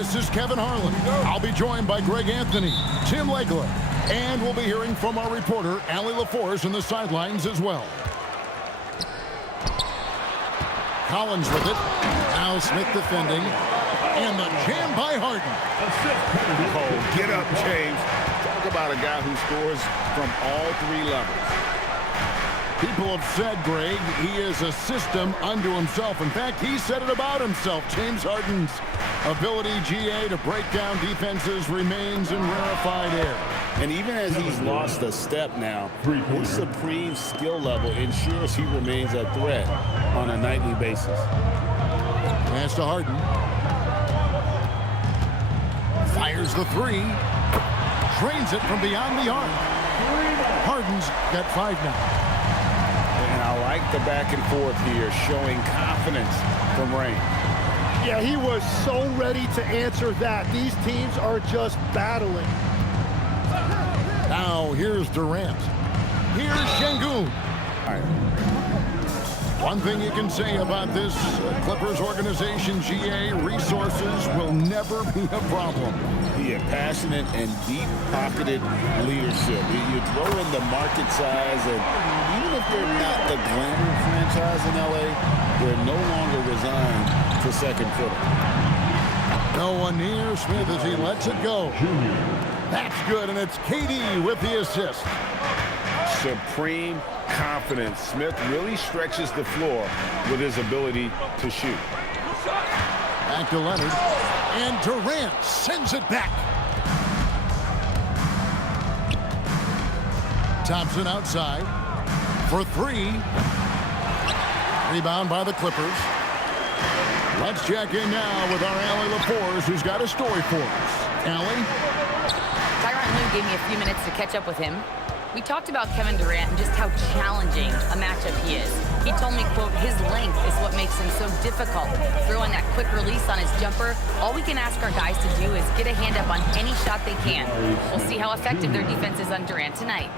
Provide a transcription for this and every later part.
This is Kevin Harlan. I'll be joined by Greg Anthony, Tim Legler, and we'll be hearing from our reporter, Allie LaForce, on the sidelines as well. Collins with it. Now Smith defending. And the jam by Harden. Oh, get up, James. Talk about a guy who scores from all three levels. People have said, Greg, he is a system unto himself. In fact, he said it about himself. James Harden's ability, GA, to break down defenses remains in rarefied air. And even as he's lost a step now, his supreme skill level ensures he remains a threat on a nightly basis. Pass to Harden. Fires the three. Drains it from beyond the arc. Harden's got 5 now. And I like the back and forth here, showing confidence from Rain. Yeah, he was so ready to answer that. These teams are just battling. Now here's Durant. Here's Şengün. All right. One thing you can say about this Clippers organization, GA, resources will never be a problem. He had passionate and deep-pocketed leadership. You throw in the market size, and even if they're not the glamour franchise in LA, they're no longer resigned to second fiddle. No one near Smith as he lets it go. That's good, and it's KD with the assist. Supreme confidence. Smith really stretches the floor with his ability to shoot. Back to Leonard, and Durant sends it back. Thompson outside for 3. Rebound by the Clippers. Let's check in now with our Allie LaForce, who's got a story for us. Allie? Tyronn Lue gave me a few minutes to catch up with him. We talked about Kevin Durant and just how challenging a matchup he is. He told me, quote, his length is what makes him so difficult. Throwing that quick release on his jumper, all we can ask our guys to do is get a hand up on any shot they can. We'll see how effective their defense is on Durant tonight.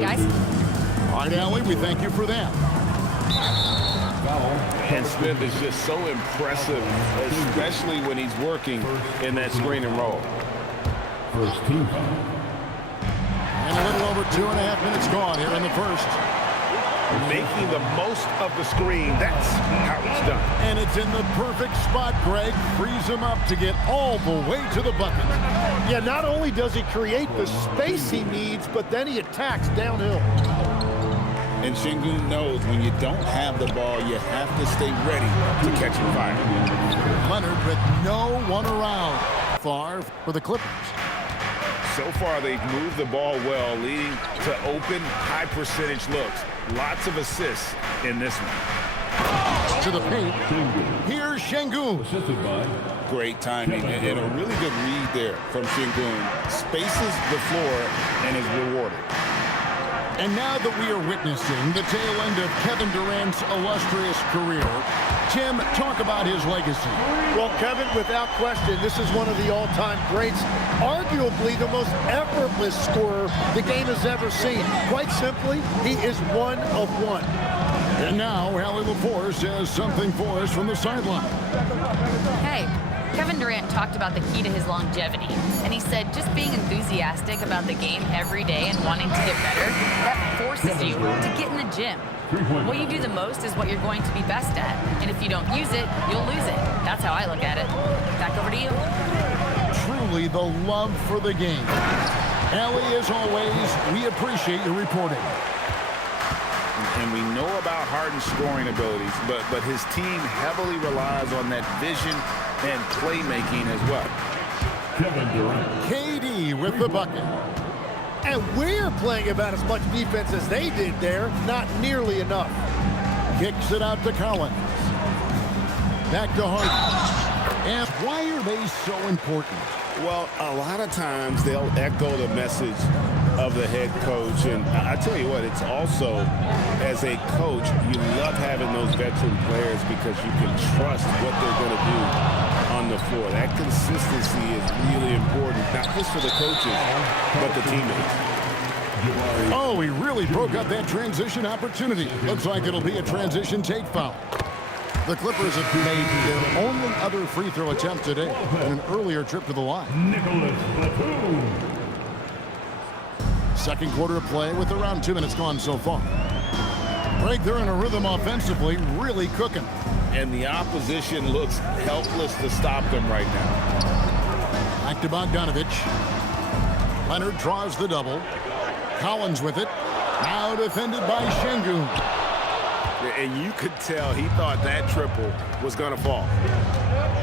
Guys? All right, Allie, we thank you for that. And Smith is just so impressive, especially when he's working in that screen and roll. First team foul. And a little over 2.5 minutes gone here in the first. Making the most of the screen, that's how it's done. And it's in the perfect spot, Greg. Frees him up to get all the way to the bucket. Yeah, not only does he create the space he needs, but then he attacks downhill. And Şengün knows when you don't have the ball, you have to stay ready to catch the fire. Leonard with no one around. Far for the Clippers. So far, they've moved the ball well, leading to open, high-percentage looks. Lots of assists in this one. To the paint. Here's Şengün. Assisted by Great timing and a really good read there from Şengün. Spaces the floor and is rewarded. And now that we are witnessing the tail end of Kevin Durant's illustrious career, Tim, talk about his legacy. Well, Kevin, without question, this is one of the all-time greats. Arguably the most effortless scorer the game has ever seen. Quite simply, he is one of one. And now, Allie LaForce has something for us from the sideline. Hey, Kevin Durant talked about the key to his longevity, and he said just being enthusiastic about the game every day and wanting to get better, that forces you to get in the gym. What you do the most is what you're going to be best at, and if you don't use it, you'll lose it. That's how I look at it. Back over to you. Truly the love for the game. Allie, as always, we appreciate your reporting. And we know about Harden's scoring abilities, but his team heavily relies on that vision and playmaking as well. Kevin Durant. KD with the bucket. And we're playing about as much defense as they did there. Not nearly enough. Kicks it out to Collins. Back to Harden. And why are they so important? Well, a lot of times they'll echo the message of the head coach. And I tell you what, it's also, as a coach, you love having those veteran players because you can trust what they're going to do on the floor. That consistency is really important, not just for the coaches, but the teammates. Oh, he really broke up that transition opportunity. Looks like it'll be a transition take foul. The Clippers have made their only other free throw attempt today in an earlier trip to the line. Nicholas Batum. Second quarter of play with around 2 minutes gone so far. Greg, they're in a rhythm offensively, really cooking. And the opposition looks helpless to stop them right now. Back to Bogdanovich. Leonard draws the double. Collins with it. Now defended by Şengün. And you could tell he thought that triple was going to fall.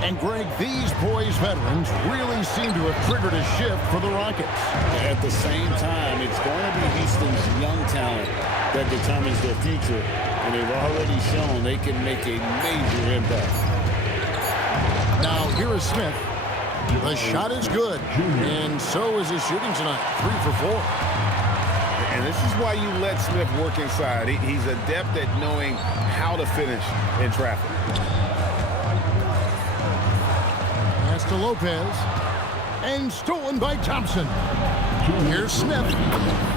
And Greg, these boys veterans really seem to have triggered a shift for the Rockets. At the same time, it's going to be Houston's young talent that determines their future. And they've already shown they can make a major impact. Now here is Smith. The shot is good. And so is his shooting tonight. 3 for 4. And this is why you let Smith work inside. He's adept at knowing how to finish in traffic. Pass to Lopez. And stolen by Thompson. Here's Smith.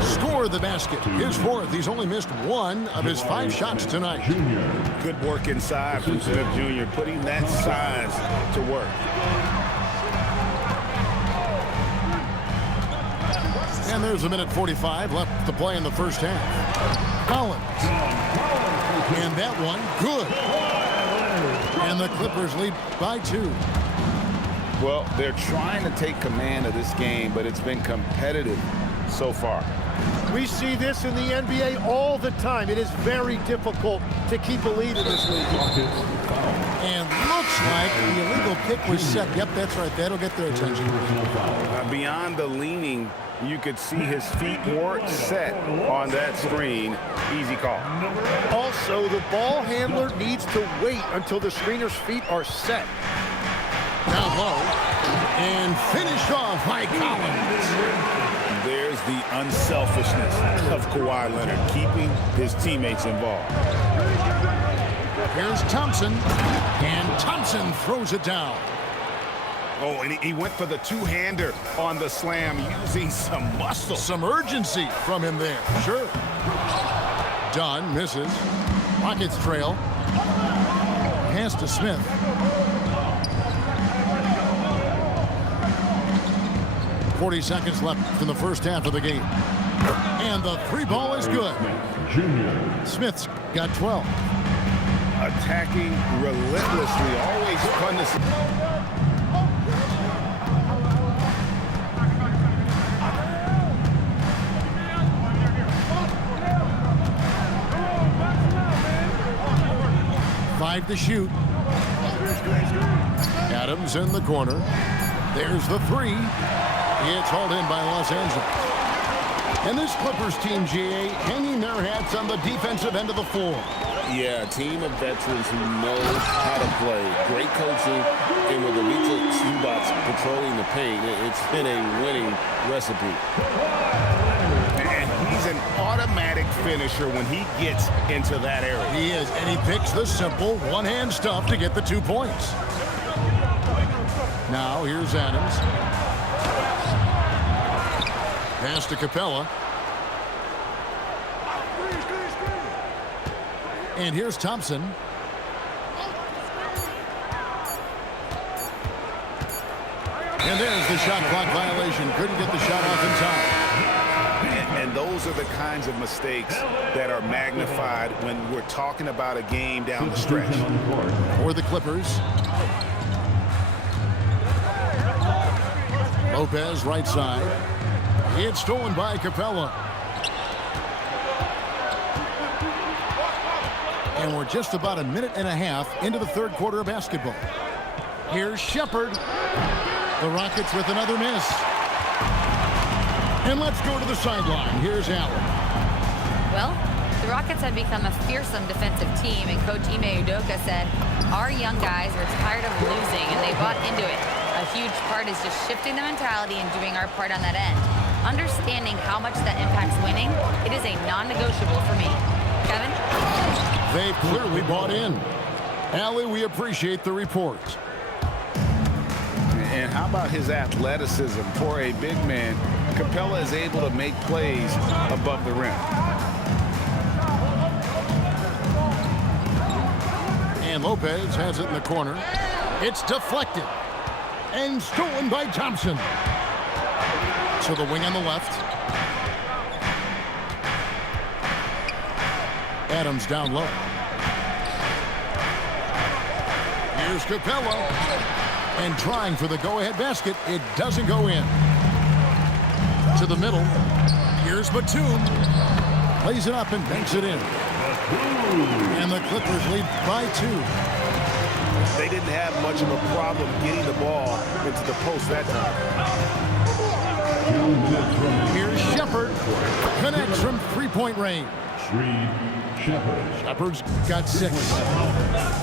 Score the basket. His fourth. He's only missed 1 of his 5 shots tonight. Good work inside from Smith Jr., putting that size to work. And there's 1:45 left to play in the first half. Collins. And that one, good. And the Clippers lead by 2. Well, they're trying to take command of this game, but it's been competitive so far. We see this in the NBA all the time. It is very difficult to keep a lead in this league. And looks like the illegal pick was set. Yep, that's right. That'll get their attention. Beyond the leaning, you could see his feet weren't set on that screen. Easy call. Also, the ball handler needs to wait until the screener's feet are set. Down low. And finished off by Collins. There's the unselfishness of Kawhi Leonard, keeping his teammates involved. Here's Thompson. And Thompson throws it down. Oh, and he went for the two-hander on the slam, using some muscle. Some urgency from him there. Sure. Dunn misses. Rockets trail. Pass to Smith. .40 seconds left in the first half of the game. And the 3 ball is good. Smith's got 12. Attacking relentlessly, always fun to see. Five to shoot. Adams in the corner. There's the 3. It's hauled in by Los Angeles. And this Clippers team, GA, hanging their hats on the defensive end of the floor. Yeah, a team of veterans who know how to play. Great coaching, and with Ivica Zubac patrolling the paint, it's been a winning recipe. And he's an automatic finisher when he gets into that area. He is, and he picks the simple one-hand stuff to get the 2 points. Now, here's Adams. Pass to Capella. And here's Thompson. And there's the shot clock violation. Couldn't get the shot off in time. And those are the kinds of mistakes that are magnified when we're talking about a game down the stretch. For the Clippers. Lopez, right side. It's stolen by Capella. And we're just about a minute and a half into the third quarter of basketball. Here's Shepherd. The Rockets with another miss. And let's go to the sideline. Here's Allen. Well, the Rockets have become a fearsome defensive team, and Coach Ime Udoka said, our young guys are tired of losing, and they bought into it. A huge part is just shifting the mentality and doing our part on that end. Understanding how much that impacts winning, it is a non-negotiable for me. Kevin? They've clearly bought in. Allie, we appreciate the report. And how about his athleticism? For a big man, Capella is able to make plays above the rim. And Lopez has it in the corner. It's deflected and stolen by Thompson. To the wing on the left. Adams down low. Here's Capella. And trying for the go-ahead basket. It doesn't go in. To the middle. Here's Batum. Plays it up and banks it in. And the Clippers lead by 2. They didn't have much of a problem getting the ball into the post that time. Here's Shepard. Connects from three-point range. Shepard's got 6.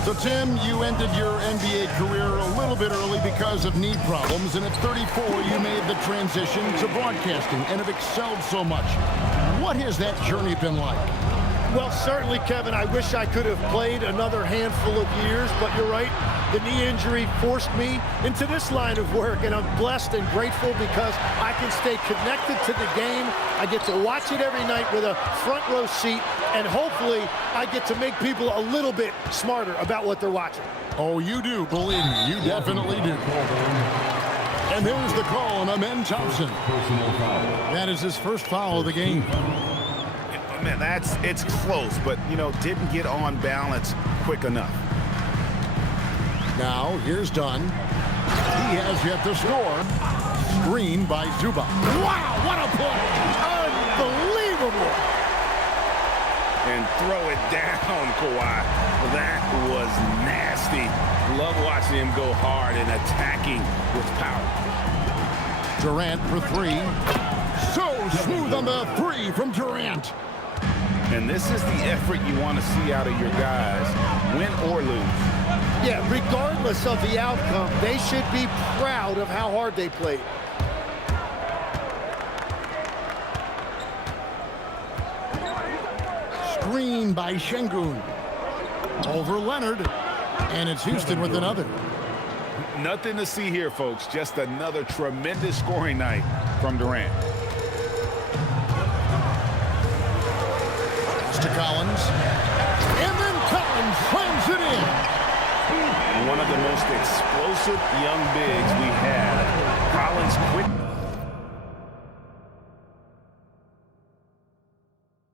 So, Tim, you ended your NBA career a little bit early because of knee problems, and at 34, you made the transition to broadcasting and have excelled so much. What has that journey been like? Well, certainly, Kevin, I wish I could have played another handful of years, but you're right. The knee injury forced me into this line of work, and I'm blessed and grateful because I can stay connected to the game. I get to watch it every night with a front row seat, and hopefully I get to make people a little bit smarter about what they're watching. Oh, you do, believe me. You definitely do. And there's the call on Amen Thompson. That is his first foul of the game. Man, it's close, but, didn't get on balance quick enough. Now, here's Dunn. He has yet to score. Screen by Zubac. Wow, what a play! Unbelievable! And throw it down, Kawhi. That was nasty. Love watching him go hard and attacking with power. Durant for 3. So smooth on the 3 from Durant. And this is the effort you want to see out of your guys, win or lose. Yeah, regardless of the outcome, they should be proud of how hard they played. Screen by Şengün. Over Leonard. And it's Houston with another. Nothing to see here, folks. Just another tremendous scoring night from Durant. To Collins. And then Collins slams it in. One of the most explosive young bigs we have. Collins quick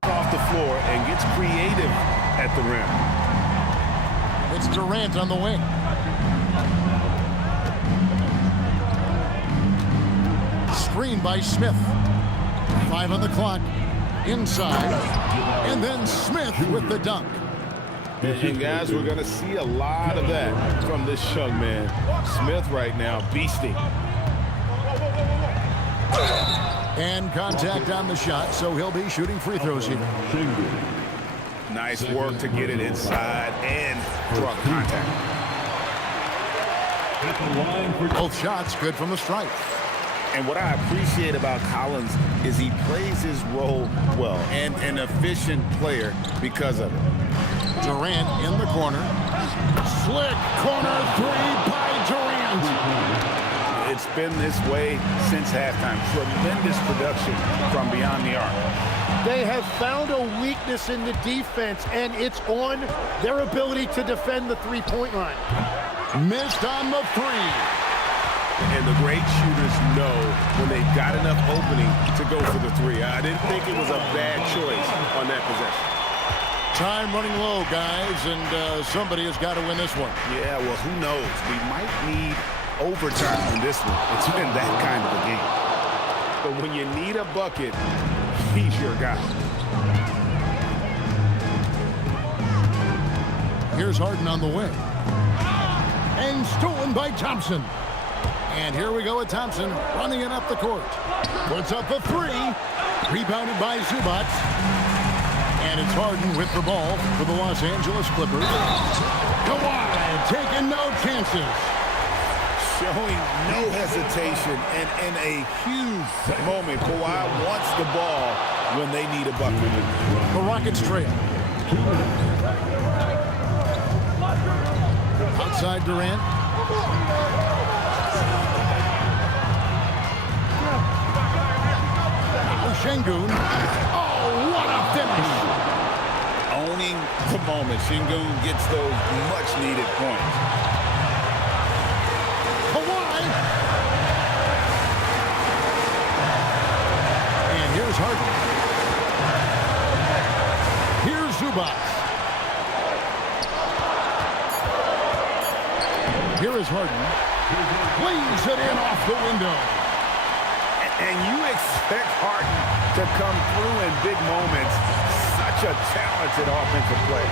off the floor and gets creative at the rim. It's Durant on the wing. Screen by Smith. 5 on the clock. Inside. And then Smith with the dunk. And guys, we're going to see a lot of that from this young man. Smith right now, beasting. And contact on the shot, so he'll be shooting free throws here. Nice work to get it inside and draw contact. Both shots good from the stripe. And what I appreciate about Collins is he plays his role well and an efficient player because of it. Durant in the corner. Slick corner 3 by Durant. It's been this way since halftime. Tremendous production from beyond the arc. They have found a weakness in the defense, and it's on their ability to defend the three-point line. Missed on the 3. And the great shooters know when they've got enough opening to go for the 3. I didn't think it was a bad choice on that possession. Time running low, guys, and somebody has got to win this one. Yeah, well, who knows? We might need overtime in this one. It's been that kind of a game. But when you need a bucket, he's your guy. Here's Harden on the wing. And stolen by Thompson. And here we go with Thompson running it up the court. Puts up the 3. Rebounded by Zubac. And it's Harden with the ball for the Los Angeles Clippers. Kawhi taking no chances. Showing no hesitation, and in a huge moment, Kawhi wants the ball when they need a bucket. The Rockets trail. Outside Durant. Now Şengün. Oh, what a finish. Owning the moment Sengun gets those much-needed points. Kawhi. And here's Harden. Here's Zubac. Here is Harden. Lays it in off the window. And you expect Harden to come through in big moments. Such a talented offensive play.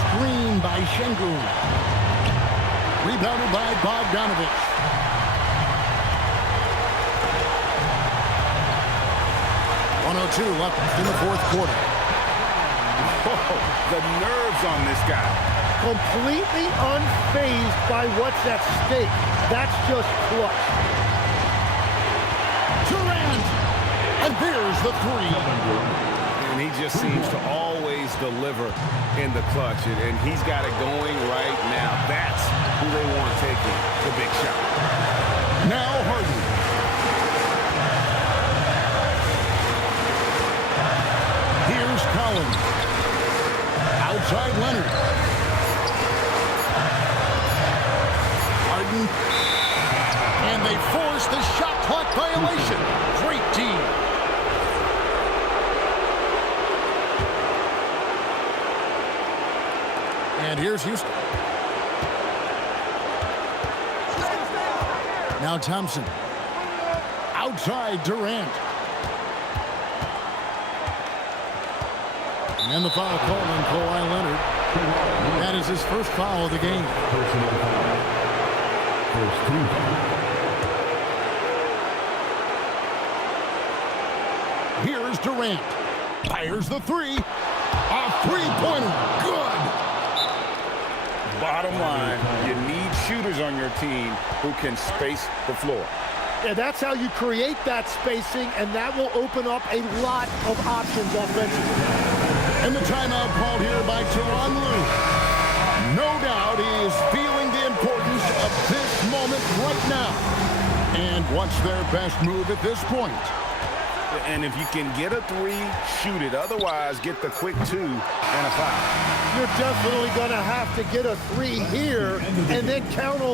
Screen by Sengun. Rebounded by Bogdanovich. .102 left in the fourth quarter. Oh, the nerves on this guy. Completely unfazed by what's at stake. That's just clutch. Durant. And there's the three. And he just seems to always deliver in the clutch. And he's got it going right now. That's who they want taking the big shot. Now Harden. Here's Collins. Outside Leonard. Harden. And they force the shot clock violation. Great team. And here's Houston. Now Thompson. Outside Durant. And the foul called on Kawhi Leonard. That is his first foul of the game. Personal foul. First team foul. Here's Durant. Fires the three. A three-pointer. Good. Bottom line, you need shooters on your team who can space the floor. Yeah, that's how you create that spacing, and that will open up a lot of options offensively. And the timeout called here by Tyronn Lue. No doubt he is feeling the importance of this moment right now. And what's their best move at this point? And if you can get a three, shoot it. Otherwise, get the quick 2 and a foul. You're definitely going to have to get a three here and then count on